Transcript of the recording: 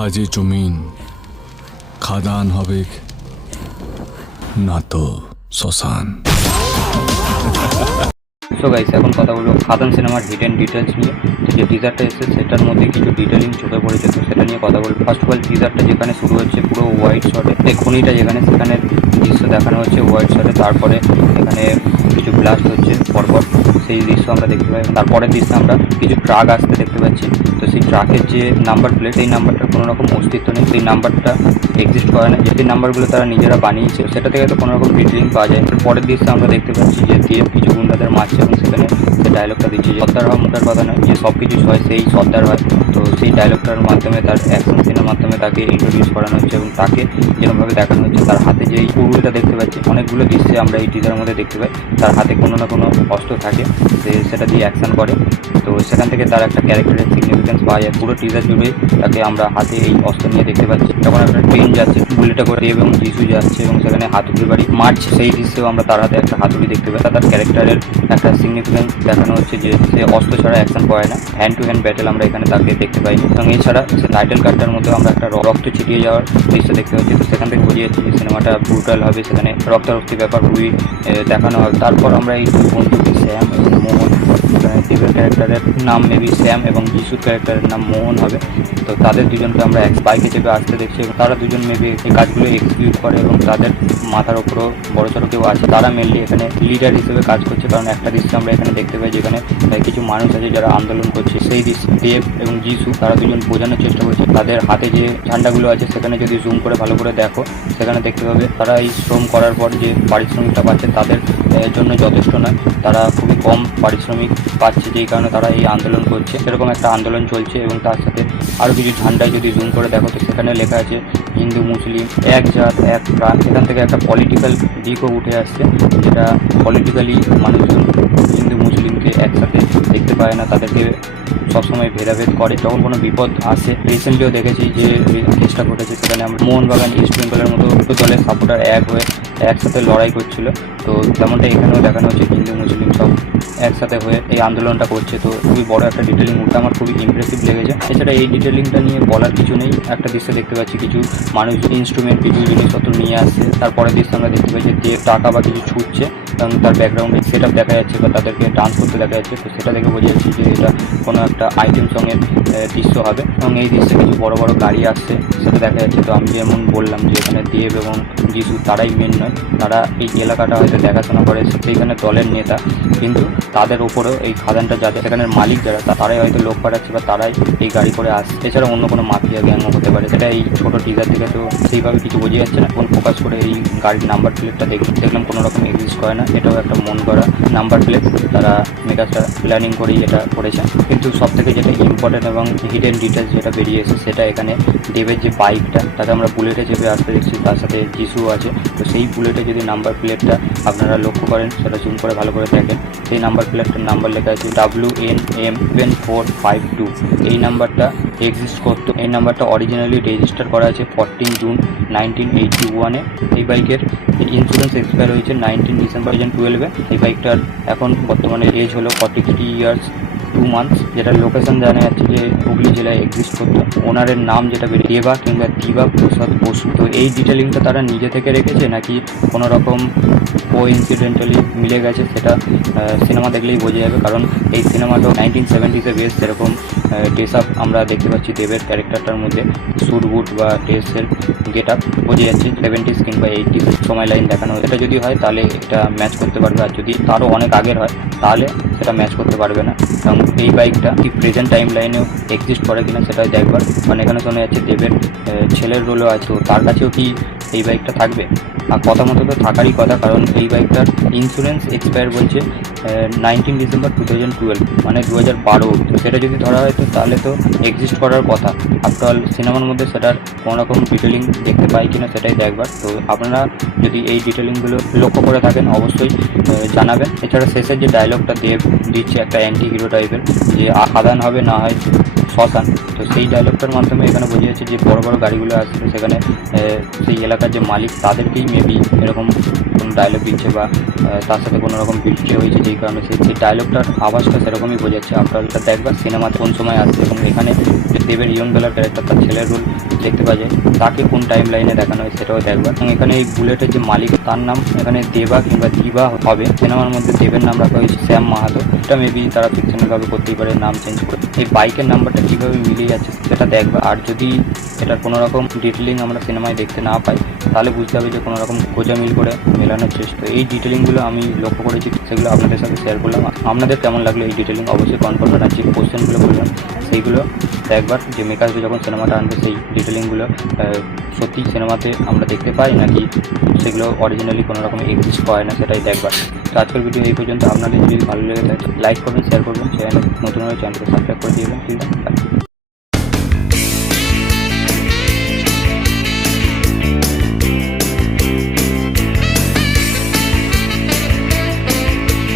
আজ এ জমিন খাদান হবে না তো শ্মশান। সো গাইস, এখন কথা বলবো খাদান সিনেমার হিডেন ডিটেলস নিয়ে। তো যে টিজারটা এসেছে সেটার মধ্যে কিছু ডিটেলিং চোখে পড়েছে, তো সেটা নিয়ে কথা বলবো। ফার্স্ট অফ অল, টিজারটা যেখানে শুরু হচ্ছে পুরো হোয়াইট শটে, এই খনিটা যেখানে সেখানে দৃশ্য দেখানো হচ্ছে হোয়াইট শটে। তারপরে এখানে কিছু ব্লাস্ট হচ্ছে পরপর, সেই দৃশ্য আমরা দেখতে পাই। তারপরের দৃশ্যে আমরা কিছু ট্রাক আসতে দেখতে পাচ্ছি। তো সেই ট্রাকের যে নাম্বার প্লেট, এই নাম্বারটার কোনো রকম অস্তিত্ব নেই, সেই নাম্বারটা এক্সিস্ট করে না। যে নাম্বারগুলো তারা নিজেরা বানিয়েছে সেটা থেকে তো কোনো রকম ডিটেলিং পাওয়া যায়। পরের দৃশ্যে আমরা দেখতে পাচ্ছি যে দেব কিছু গুন্ডাদের মারছে এবং সেখানে সে ডায়লগটা দিচ্ছে যে সর্দার হওয়া মুখের কথা নয়, যে সব কিছু হয় সেই সর্দার হয়। তো সেই ডায়লগটার মাধ্যমে তার অ্যাকশন সিনের মাধ্যমে তাকে ইন্ট্রোডিউস করানো হচ্ছে এবং তাকে যেরকমভাবে দেখানো হচ্ছে তার হাতে যে কুড়ুলটা দেখতে পাচ্ছি, অনেকগুলো দৃশ্যে আমরা এই টিজারের মধ্যে দেখতে পাই তার হাতে কোনো না কোনো অস্ত্র থাকে, সেটা দিয়ে অ্যাকশন করে। তো সেখান থেকে তার একটা ক্যারেক্টারের সিগনিফিকেন্স পাওয়া যায়। পুরো টিজার জুড়ে তাকে আমরা হাতে এই অস্ত্র নিয়ে দেখতে পাচ্ছি। যখন একটা ট্রেন যাচ্ছে, বুলেটে করে দেব এবং যিশু যাচ্ছে এবং সেখানে হাতুড়ি বাড়ি মারছে, সেই দৃশ্যেও আমরা তার হাতে একটা হাতুড়ি দেখতে পাই। তার ক্যারেক্টারের একটা সিগনিফিকেন্স দেখানো হচ্ছে যে সে অস্ত্র ছাড়া অ্যাকশন করে না, হ্যান্ড টু হ্যান্ড ব্যাটেল আমরা এখানে তাকে দেখতে পাইনি। এবং এছাড়া সে টাইটেল কার্ডটার মধ্যে আমরা একটা রক্ত ছিটিয়ে যাওয়ার দৃশ্য দেখতে পাচ্ছি। তো সেখান থেকে বোঝা যাচ্ছে যে সিনেমাটা ব্রুটাল হবে, সেখানে রক্তারক্তি ব্যাপার খুবই দেখানো হবে। তারপর আমরা এই দুই বন্ধুকে স্যাম এবং মোহন, দেবের ক্যারেক্টারের নাম মেবি স্যাম এবং যিশুর ক্যারেক্টারের নাম মোহন হবে। তো তাদের দুজনকে আমরা এক বাইকে চেপে আসতে দেখছি এবং তারা দুজন মেবি এই কাজগুলো এক্সিকিউট করে এবং তাদের মাথার ওপরও বড় সড়ো কেউ আছে, তারা মেনলি এখানে লিডার হিসেবে কাজ করছে। কারণ একটা দৃশ্য আমরা এখানে দেখতে পাই যেখানে কিছু মানুষ আছে যারা আন্দোলন করছে, সেই দৃশ্য দেব এবং যিশু তারা দুজন বোঝানোর চেষ্টা করছে। তাদের হাতে যে ঝান্ডাগুলো আছে সেখানে যদি জুম করে ভালো করে দেখো সেখানে দেখতে পাবে তারা এই শ্রম করার পর যে পারিশ্রমিকটা পাচ্ছে তাদের জন্য যথেষ্ট নয়, তারা খুবই কম পারিশ্রমিক পাচ্ছে, যেই কারণে তারা এই আন্দোলন করছে। সেরকম একটা আন্দোলন চলছে এবং তার সাথে আরও কিছু ঝান্ডায় যদি জুম করে দেখো তো সেখানে লেখা আছে হিন্দু মুসলিম এক জাত এক প্রাণ। এখান থেকে একটা পলিটিক্যাল দিকও উঠে আসছে, যেটা পলিটিক্যালি মানুষজন হিন্দু মুসলিমকে একসাথে দেখতে পায় না, তাদেরকে সবসময় ভেদাভেদ করে। যখন কোনো বিপদ আসে, রিসেন্টলিও দেখেছি যে কেসটা ঘটেছে, সেখানে আমরা মোহনবাগান ইস্ট বেঙ্গলের মতো দুটো দলের সাপোর্টার এক হয়ে একসাথে লড়াই করছিল। তো তেমনটা এখানেও দেখানো হচ্ছে, হিন্দু মুসলিম সব একসাথে হয়ে এই আন্দোলনটা করছে। তো খুবই বড় একটা ডিটেলিং উঠে আমার খুবই ইমপ্রেসিভ লেগেছে। এছাড়া এই ডিটেলিংটা নিয়ে বলার কিছু নেই। একটা দৃশ্যে দেখতে পাচ্ছি কিছু মানুষ ইনস্ট্রুমেন্ট কিছু জিনিসপত্র নিয়ে আসছে। তারপরের দৃশ্যে আমরা দেখতে পাচ্ছি যে টাকা বা কিছু ছুটছে এবং তার ব্যাকগ্রাউন্ডে সেট আপ দেখা যাচ্ছে বা তাদেরকে ডান্স করতে দেখা যাচ্ছে। তো সেটা দেখে বোঝা যাচ্ছে যে এটা কোনো একটা আইটেম সঙের দৃশ্য হবে এবং এই দৃশ্যে কিছু বড় বড় গাড়ি আসছে সেটা দেখা যাচ্ছে। তো আমি যেমন বললাম যে এখানে দেব এবং যিশু তারাই মেন নয়, তারা এই এলাকাটা হয়তো দেখাশোনা করে, সেইখানে দলের নেতা, কিন্তু তাদের ওপরেও এই খাদানটা যাদের সেখানের মালিক যারা তারাই হয়তো লোক পাঠাচ্ছে বা তারাই এই গাড়ি করে আসছে। এছাড়া অন্য কোনো মাফিয়া গ্যাংও হতে পারে, সেটা এই ছোটো টিজার থেকে তো সেইভাবে কিছু বোঝা যাচ্ছে না। কোন ফোকাস করে এই গাড়ির নাম্বার প্লেটটা দেখলাম কোনো রকম এক্সিস্ট করে না, এটাও একটা মন করা নাম্বার প্লেট, তারা মেকারটা প্ল্যানিং করেই এটা করেছে। কিন্তু সব থেকে যেটা ইম্পর্টেন্ট এবং হিডেন ডিটেলস যেটা বেরিয়েছে সেটা এখানে দেবের যে বাইকটা তাকে আমরা বুলেটে চেপে আসতে দেখছি, তার সাথে যিশু আছে। তো সেই বুলেটে যদি নাম্বার প্লেটটা আপনারা লক্ষ্য করেন, সেটা জুম করে ভালো করে দেখেন, সেই নাম্বার প্লেটটার নাম্বার লেখা আছে WNM7452। এই নাম্বারটা এক্সিস্ট করতো, এই নাম্বারটা অরিজিনালি রেজিস্টার করা আছে 14 জুন 1981-এ। এই বাইকের ইন্স্যুরেন্স এক্সপায়ার হয়েছে 19 ডিসেম্বর 2012-এ। এই বাইকটার এখন বর্তমানে এজ হলো 43 ইয়ার্স 2 মান্থস। যেটা লোকেশন জানা যাচ্ছে যে হুগলি জেলায় এক্সিস্ট করতো। ওনারের নাম যেটা দেবা কিংবা দিবা প্রসাদ বসু। তো এই ডিটেলিংটা তারা নিজে থেকে রেখেছে নাকি কোনো রকম কোইন্সিডেন্টালি মিলে গেছে সেটা সিনেমা দেখলেই বোঝা যাবে। কারণ এই সিনেমাটা 1970s-এ বেশ, যেরকম ড্রেস আপ আমরা দেখতে পাচ্ছি দেবের ক্যারেক্টারটার মধ্যে, স্যুট বুট বা ড্রেসের গেট আপ বোঝা যাচ্ছে 70s কিংবা 80s সময় লাইন দেখানো। এটা যদি হয় তাহলে এটা ম্যাচ করতে পারবে, আর যদি তারও অনেক আগের হয় তাহলে সেটা ম্যাচ করতে পারবে না। এবং এই বাইকটা কি প্রেজেন্ট টাইম লাইনেও এক্সিস্ট করে কিনা সেটাই দেখবার। কারণ এখানে শোনা যাচ্ছে দেবের ছেলের রোলও আছে, তো তার কাছেও কি এই বাইকটা থাকবে? আর কথা মতো তো থাকারই কথা, কারণ এই বাইকটার ইন্স্যুরেন্স এক্সপায়ার বলছে 19 ডিসেম্বর 2012, মানে 2012। তো সেটা যদি ধরা হয় তো তাহলে তো এক্সিস্ট করার কথা। আফটারঅল সিনেমার মধ্যে সেটার কোনো রকম ডিটেলিং দেখতে পাই কিনা সেটাই দেখবার। তো আপনারা যদি এই ডিটেলিংগুলো লক্ষ্য করে থাকেন অবশ্যই জানাবেন। এছাড়া শেষের যে ডায়লগটা দেব দিচ্ছে একটা অ্যান্টি হিরো টাইপের, যে খাদান হবে না হয় শ্মশান। তো সেই ডায়লগটার মাধ্যমে এখানে বোঝা যাচ্ছে যে বড় বড় গাড়িগুলো আসছে সেখানে সেই এলাকার যে মালিক তাদেরকেই মেবি এরকম কোনো ডায়লগ দিচ্ছে বা তার সাথে কোনো রকম বিক্রি হয়েছে, যেই কারণে সেই ডায়লগটার আওয়াজটা সেরকমই বোঝাচ্ছে। আপনারা দেখবার সিনেমা কোন সময় আসছে এবং এখানে যে দেবের ইয়ং বেলার ক্যারেক্টার, তার ছেলের রোল দেখতে পাওয়া যায়, তাকে কোন টাইম লাইনে দেখানো হয় সেটাও দেখবার। এবং এখানে এই বুলেটের যে মালিক তার নাম এখানে দেবা কিংবা দিবা হবে। সিনেমার মধ্যে দেবের নাম রাখা হয়েছে শ্যাম মাহাতো। এটা মেবি তারা ফিকশনালভাবে করতেই পারে, নাম চেঞ্জ করে। এই বাইকের নাম্বারটা কীভাবে মিলিয়ে যাচ্ছে সেটা দেখবা। আর যদি এটার কোনো রকম ডিটেলিং আমরা সিনেমায় দেখতে না পাই তাহলে বুঝতে হবে যে কোনো রকম গোজামিল করে মেলানোর চেষ্টা। এই ডিটেলিংগুলো আমি লক্ষ্য করেছি, সেগুলো আপনাদের সাথে শেয়ার করলাম। আপনাদের কেমন লাগলো এই ডিটেলিং অবশ্যই কমেন্ট করবেন। আর যে কোশ্চেনগুলো বললাম সেইগুলো দেখবার, যে মেকার্সে যখন সিনেমাটা আনবে সেই ডিটেলিংগুলো সত্যি সিনেমাতে আমরা দেখতে পাই নাকি সেগুলো অরিজিনালি কোনো রকম এক্সিস্ট হয় না, সেটাই দেখবার। তো আজকের ভিডিও এই পর্যন্ত। আপনাদের যদি ভালো লেগে থাকে লাইক করবেন, শেয়ার করবেন, চ্যানেল নতুন হলে চ্যানেলকে সাবস্ক্রাইব করে দিবেন। ঠিক আছে।